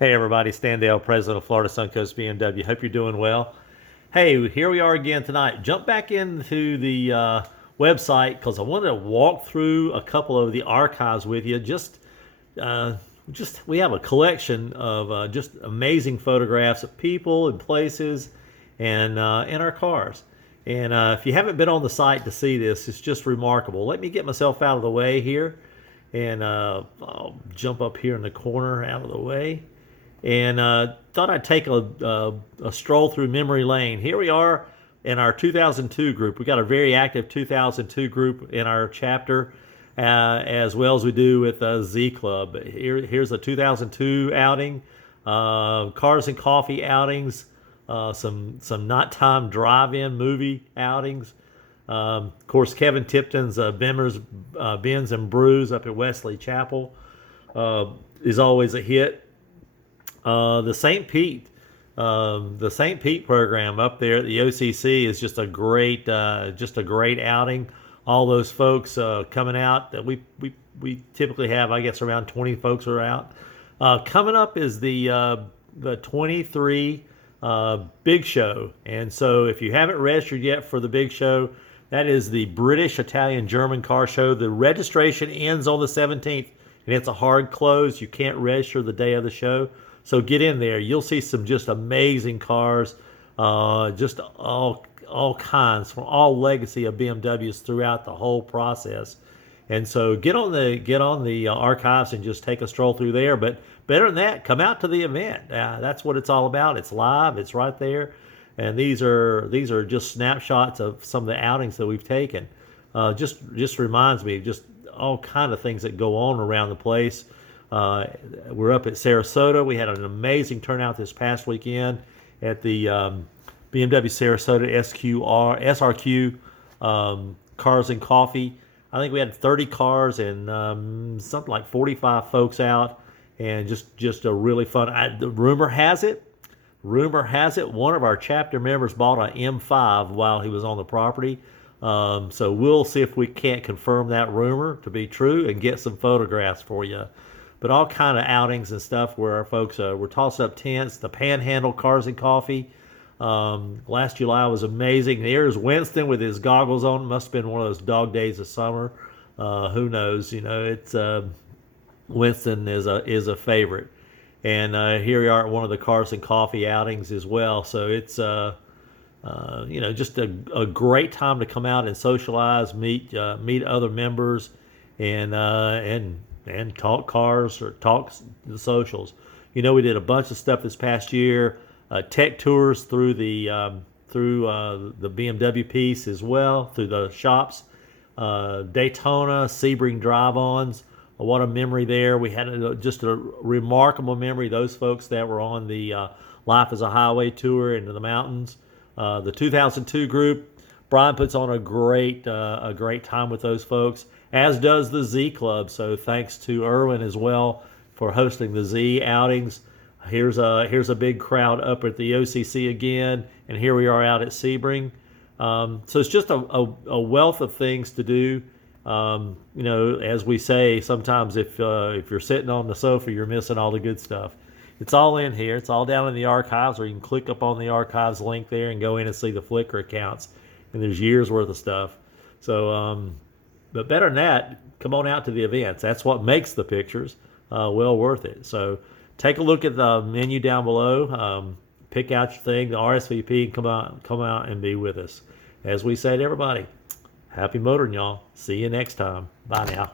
Hey everybody, Stan Dale, President of Florida Suncoast BMW. Hope you're doing well. Hey, here we are again tonight. Jump back into the website because I wanted to walk through a couple of the archives with you. Uh, just we have a collection of just amazing photographs of people and places and in our cars. And if you haven't been on the site to see this, it's just remarkable. Let me get myself out of the way here, and I'll jump up here in the corner out of the way and thought I'd take a stroll through memory lane. Here we are in our 2002 group. We got a very active 2002 group in our chapter, as well as we do with Z Club. Here's a 2002 outing, Cars and Coffee outings, some nighttime drive-in movie outings. Of course, Kevin Tipton's Bins and Brews up at Wesley Chapel is always a hit. The St. Pete program up there at the OCC is just a great outing. All those folks coming out that we typically have, I guess, around 20 folks are out. Coming up is the 23 Big Show, and so if you haven't registered yet for the Big Show, that is the British, Italian, German car show. The registration ends on the 17th, and it's a hard close. You can't register the day of the show. So get in there. You'll see some just amazing cars, just all kinds from all legacy of BMWs throughout the whole process. And so get on the archives and just take a stroll through there. But better than that, come out to the event. That's what it's all about. It's live. It's right there. And these are just snapshots of some of the outings that we've taken. Just reminds me of just all kind of things that go on around the place. We're up at Sarasota. We had an amazing turnout this past weekend at the BMW Sarasota SRQ Cars and Coffee. I think we had 30 cars and something like 45 folks out, and just a really fun. The rumor has it, one of our chapter members bought an M5 while he was on the property. So we'll see if we can't confirm that rumor to be true and get some photographs for you. But all kind of outings and stuff where our folks were tossing up tents. The Panhandle Cars and Coffee last July was amazing. There's Winston with his goggles on. Must have been one of those dog days of summer. Who knows? You know, it's Winston is a favorite. And here we are at one of the Cars and Coffee outings as well. So it's just a great time to come out and socialize, meet other members, and talk cars or talk the socials. You know, we did a bunch of stuff this past year, tech tours through the BMW piece as well, through the shops, Daytona, Sebring drive-ons. What a memory there. We had just a remarkable memory. Those folks that were on the Life as a Highway tour into the mountains. The 2002 group, Brian puts on a great time with those folks, as does the Z Club. So thanks to Irwin as well for hosting the Z outings. Here's a big crowd up at the OCC again, and here we are out at Sebring. So it's just a wealth of things to do. As we say, sometimes if you're sitting on the sofa, you're missing all the good stuff. It's all in here. It's all down in the archives, or you can click up on the archives link there and go in and see the Flickr accounts. And there's years worth of stuff. So, but better than that, come on out to the events. That's what makes the pictures well worth it. So take a look at the menu down below. Pick out your thing, the RSVP, and come out and be with us. As we say to everybody, happy motoring, y'all. See you next time. Bye now.